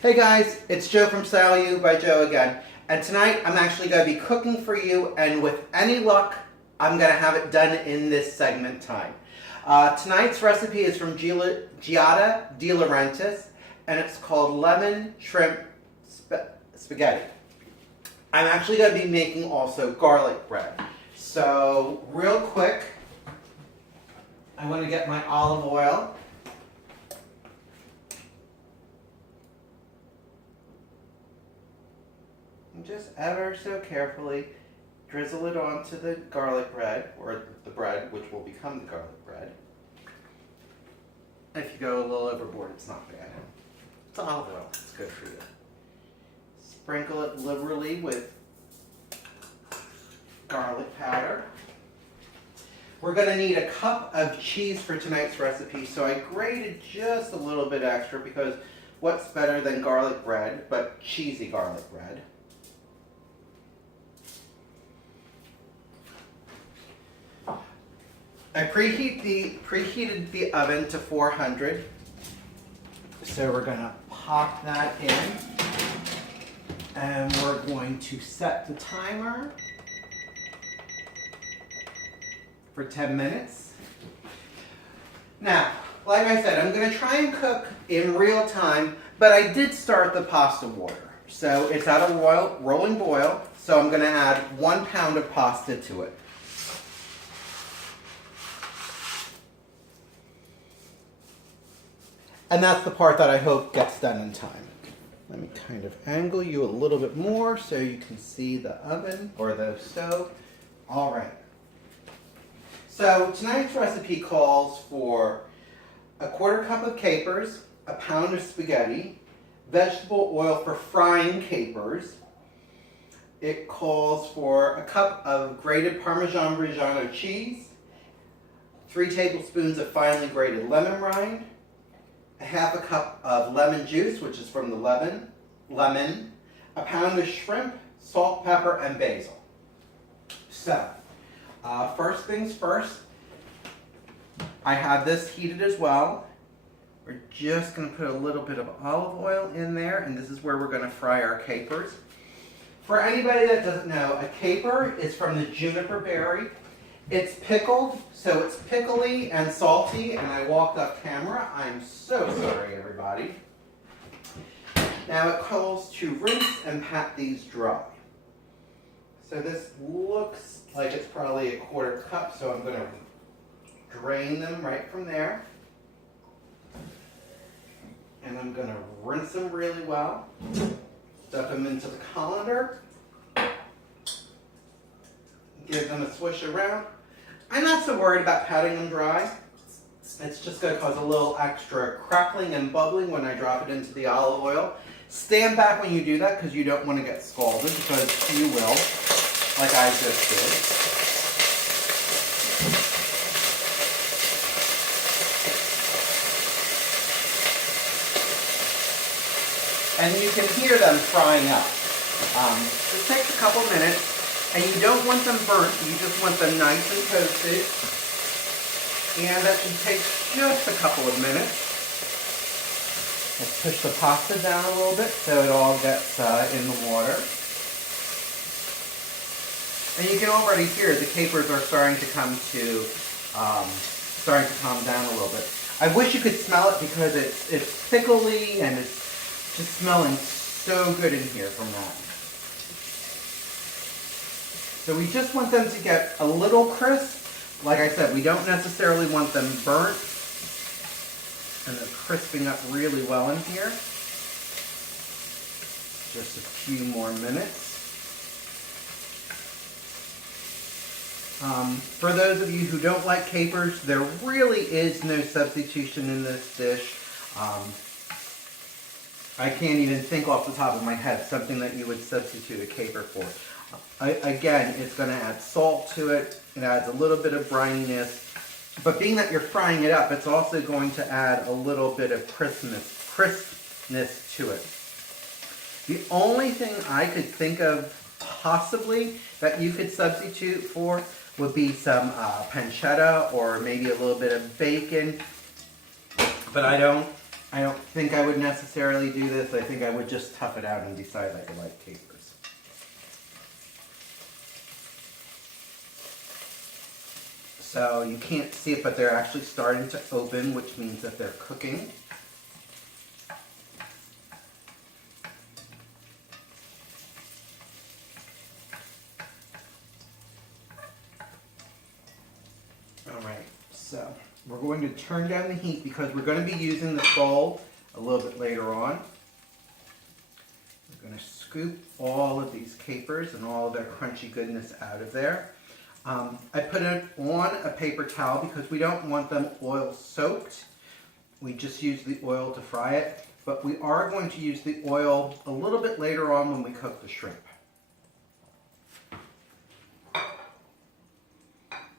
Hey guys, it's Joe from Style You by Joe again. And tonight I'm actually going to be cooking for you, and with any luck, I'm going to have it done in this segment time. Tonight's recipe is from Giada De Laurentiis, and it's called lemon shrimp spaghetti. I'm actually going to be making also garlic bread. So real quick, I want to get my olive oil. And just ever so carefully drizzle it onto the garlic bread, or the bread which will become the garlic bread. If you go a little overboard, it's not bad. It's olive oil, it's good for you. Sprinkle it liberally with garlic powder. We're going to need a cup of cheese for tonight's recipe, so I grated just a little bit extra because what's better than garlic bread but cheesy garlic bread? I preheated the oven to 400, so we're going to pop that in, and we're going to set the timer for 10 minutes. Now, like I said, I'm going to try and cook in real time, but I did start the pasta water, so it's at a rolling boil, so I'm going to add 1 pound of pasta to it. And that's the part that I hope gets done in time. Let me kind of angle you a little bit more so you can see the oven or the stove. All right. So tonight's recipe calls for a 1/4 cup of capers, a pound of spaghetti, vegetable oil for frying capers. It calls for a cup of grated Parmesan Reggiano cheese, 3 tablespoons of finely grated lemon rind, a 1/2 cup of lemon juice, which is from the lemon, a pound of shrimp, salt, pepper, and basil. So, first things first, I have this heated as well. We're just going to put a little bit of olive oil in there, and this is where we're going to fry our capers. For anybody that doesn't know, a caper is from the juniper berry. It's pickled, so it's pickly and salty, and I walked off camera. I'm so sorry, everybody. Now it calls to rinse and pat these dry. So this looks like it's probably a 1/4 cup, so I'm going to drain them right from there. And I'm going to rinse them really well. Stuff them into the colander. Give them a swish around. I'm not so worried about patting them dry. It's just going to cause a little extra crackling and bubbling when I drop it into the olive oil. Stand back when you do that because you don't want to get scalded, because you will, like I just did. And you can hear them frying up. It takes a couple minutes. And you don't want them burnt, you just want them nice and toasted. And that should take just a couple of minutes. Let's push the pasta down a little bit so it all gets in the water. And you can already hear the capers are starting to calm down a little bit. I wish you could smell it because it's pickly and it's just smelling so good in here from that. So we just want them to get a little crisp. Like I said, we don't necessarily want them burnt. And they're crisping up really well in here. Just a few more minutes. For those of you who don't like capers, there really is no substitution in this dish. I can't even think off the top of my head something that you would substitute a caper for. Again, it's going to add salt to it. It adds a little bit of brininess. But being that you're frying it up, it's also going to add a little bit of crispness to it. The only thing I could think of possibly that you could substitute for would be some pancetta or maybe a little bit of bacon. But I don't I don't think I would necessarily do this. I think I would just tough it out and decide I like capers. So you can't see it, but they're actually starting to open, which means that they're cooking. All right, so we're going to turn down the heat because we're going to be using this bowl a little bit later on. We're going to scoop all of these capers and all of their crunchy goodness out of there. I put it on a paper towel because we don't want them oil soaked. We just use the oil to fry it, but we are going to use the oil a little bit later on when we cook the shrimp.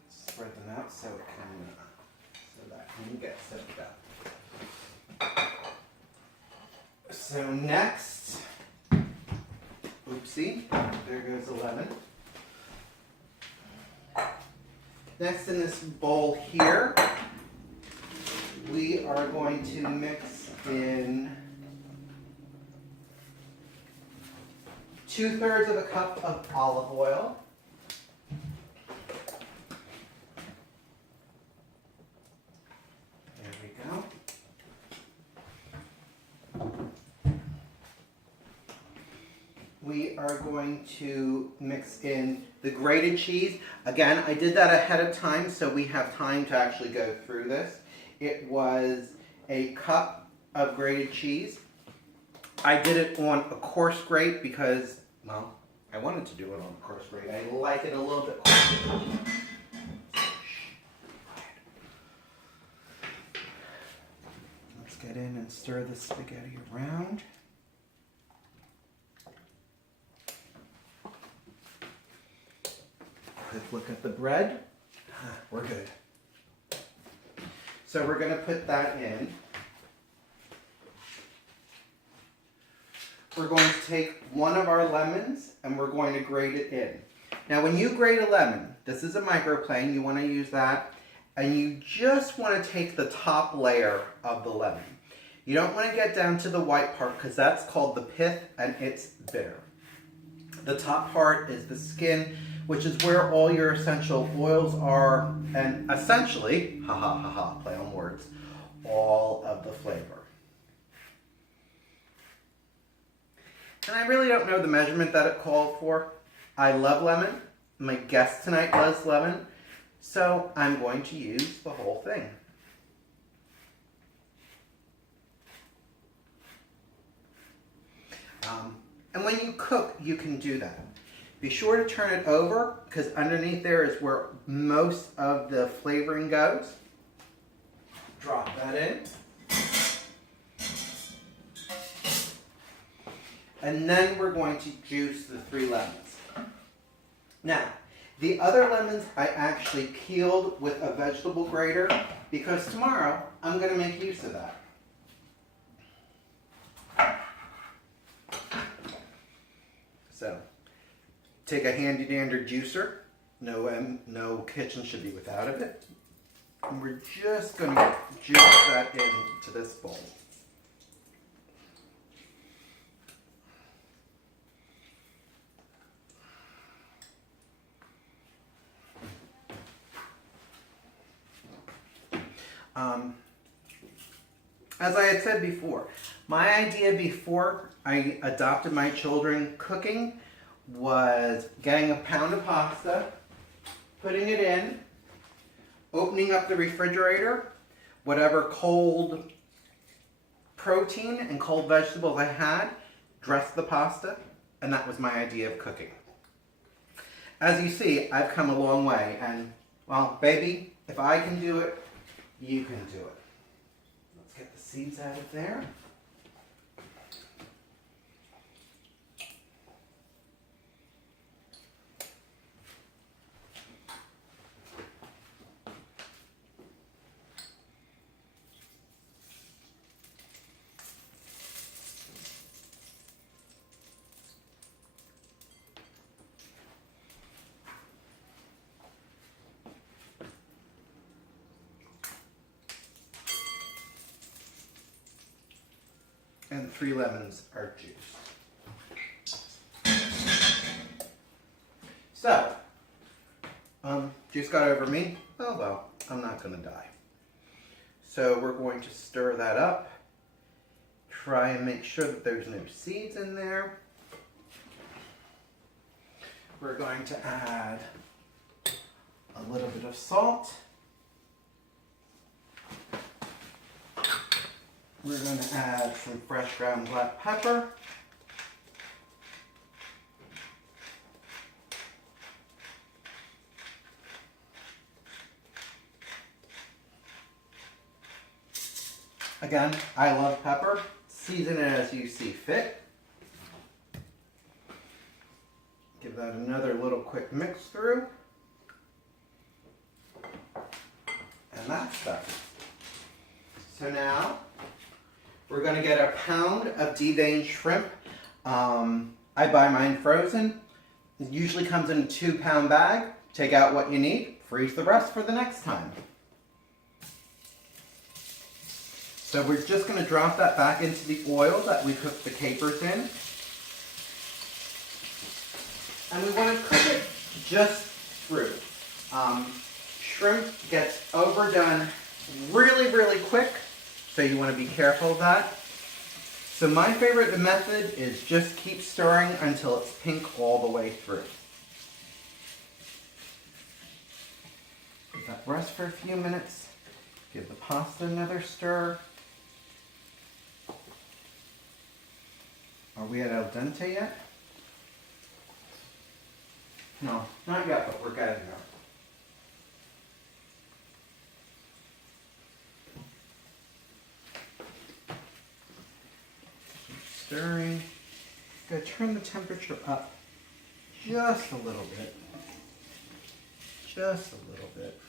Spread them out so that can get soaked up. So next, oopsie, there goes the lemon. Next in this bowl here, we are going to mix in 2/3 of a cup of olive oil. There we go. We are going to mix in the grated cheese. Again, I did that ahead of time so we have time to actually go through this. It was a cup of grated cheese. I did it on a coarse grate because, well, I wanted to do it on a coarse grate. I like it a little bit coarser. Let's get in and stir the spaghetti around. Quick look at the bread. We're good. So we're going to put that in. We're going to take one of our lemons and we're going to grate it in. Now when you grate a lemon, this is a microplane, you want to use that, and you just want to take the top layer of the lemon. You don't want to get down to the white part because that's called the pith and it's bitter. The top part is the skin, which is where all your essential oils are, and essentially, play on words, all of the flavor. And I really don't know the measurement that it called for. I love lemon. My guest tonight loves lemon. So I'm going to use the whole thing. And when you cook, you can do that. Be sure to turn it over because underneath there is where most of the flavoring goes. Drop that in. And then we're going to juice the 3 lemons. Now, the other lemons I actually peeled with a vegetable grater because tomorrow I'm going to make use of that. So, take a handy dander juicer. No kitchen should be without it. And we're just going to juice that into this bowl. As I had said before, my idea before I adopted my children cooking was getting a pound of pasta, putting it in, opening up the refrigerator, whatever cold protein and cold vegetables I had, dress the pasta, and that was my idea of cooking. As you see, I've come a long way, and, well, baby, if I can do it, you can do it. Let's get the seeds out of there. and 3 lemons are juiced. So, juice got over me. Oh well, I'm not gonna die. So we're going to stir that up. Try and make sure that there's no seeds in there. We're going to add a little bit of salt. We're going to add some fresh ground black pepper. Again, I love pepper. Season it as you see fit. Give that another little quick mix through. And that's done. So now, we're going to get a pound of deveined shrimp. I buy mine frozen. It usually comes in a 2-pound bag. Take out what you need, freeze the rest for the next time. So we're just going to drop that back into the oil that we cooked the capers in. And we want to cook it just through. Shrimp gets overdone really, really quick, so you want to be careful of that. So my favorite method is just keep stirring until it's pink all the way through. Let that rest for a few minutes. Give the pasta another stir. Are we at al dente yet? No, not yet, but we're getting there. Stirring. Gotta turn the temperature up just a little bit. Just a little bit.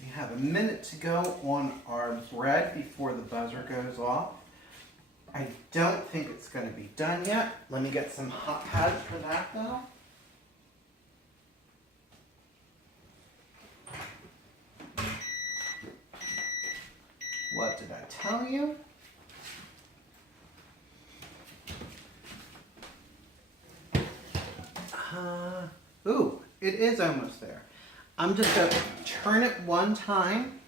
We have a minute to go on our bread before the buzzer goes off. I don't think it's going to be done yet. Let me get some hot pads for that though. What did I tell you? Ooh, it is almost there. I'm just going to turn it one time,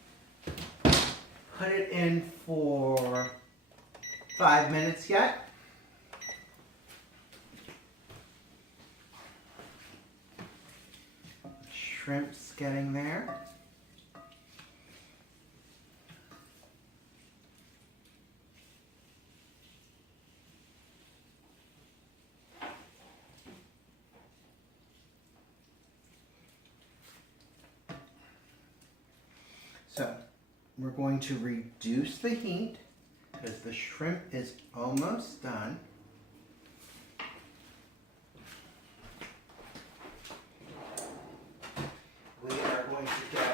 put it in for 5 minutes yet. Shrimp's getting there. So we're going to reduce the heat because the shrimp is almost done. We are going to get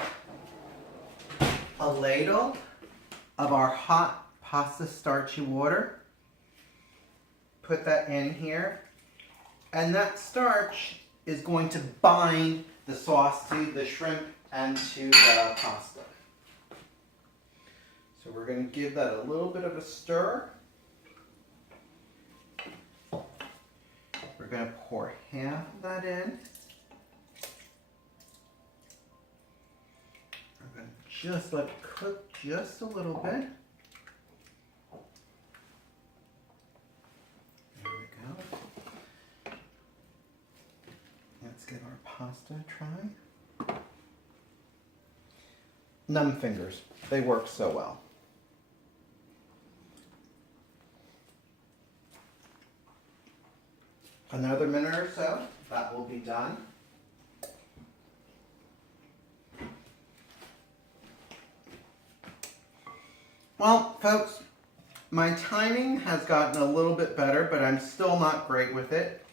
a ladle of our hot pasta starchy water. Put that in here. And that starch is going to bind the sauce to the shrimp and to the pasta. So we're going to give that a little bit of a stir. We're going to pour half of that in. We're going to just let it cook just a little bit. There we go. Let's give our pasta a try. Numb fingers. They work so well. Another minute or so, that will be done. Well, folks, my timing has gotten a little bit better, but I'm still not great with it.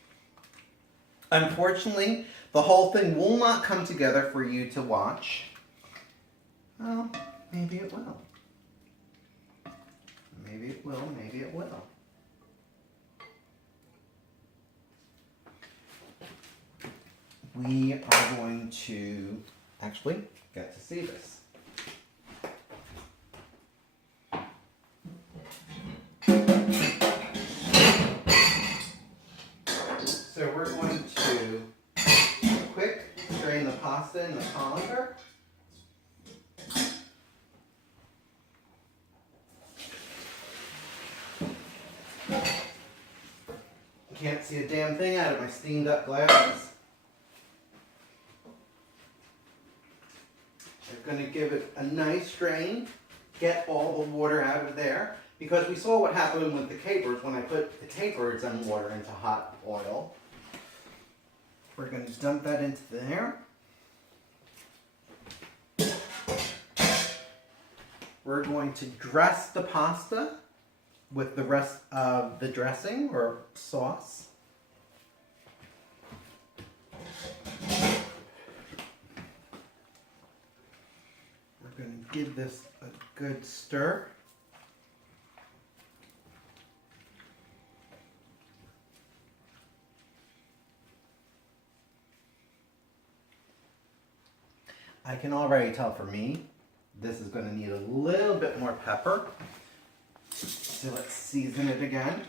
Unfortunately, the whole thing will not come together for you to watch. Well, maybe it will. Maybe it will, maybe it will. We are going to actually get to see this. Can't see a damn thing out of my steamed up glasses. I'm going to give it a nice strain, get all the water out of there, because we saw what happened with the capers when I put the capers and water into hot oil. We're going to dump that into there. We're going to dress the pasta with the rest of the dressing or sauce. We're going to give this a good stir. I can already tell for me, this is going to need a little bit more pepper. So let's season it again.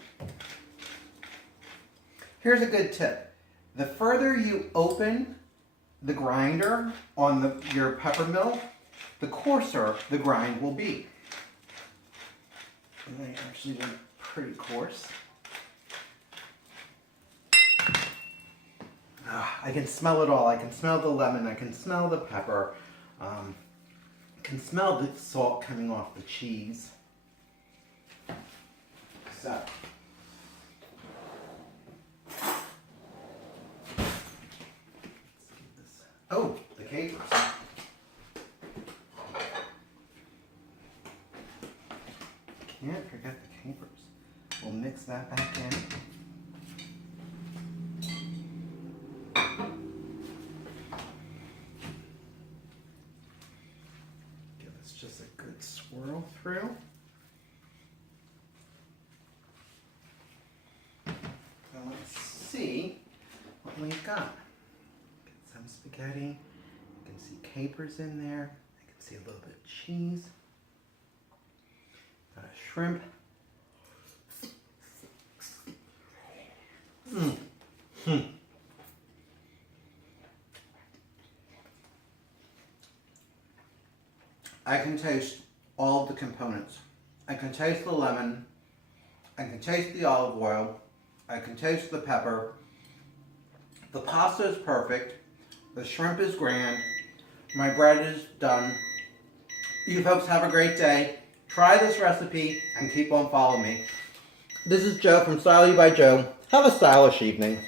Here's a good tip. The further you open the grinder on your pepper mill, the coarser the grind will be. And they actually went pretty coarse. I can smell it all. I can smell the lemon. I can smell the pepper. I can smell the salt coming off the cheese. So, oh, the capers. Can't forget the capers. We'll mix that back in. Give this just a good swirl through. Now let's see what we've got. Get some spaghetti. You can see capers in there. I can see a little bit of cheese. Got a shrimp. I can taste all of the components. I can taste the lemon. I can taste the olive oil. I can taste the pepper. The pasta is perfect. The shrimp is grand. My bread is done. You folks have a great day. Try this recipe and keep on following me. This is Joe from Style You by Joe. Have a stylish evening.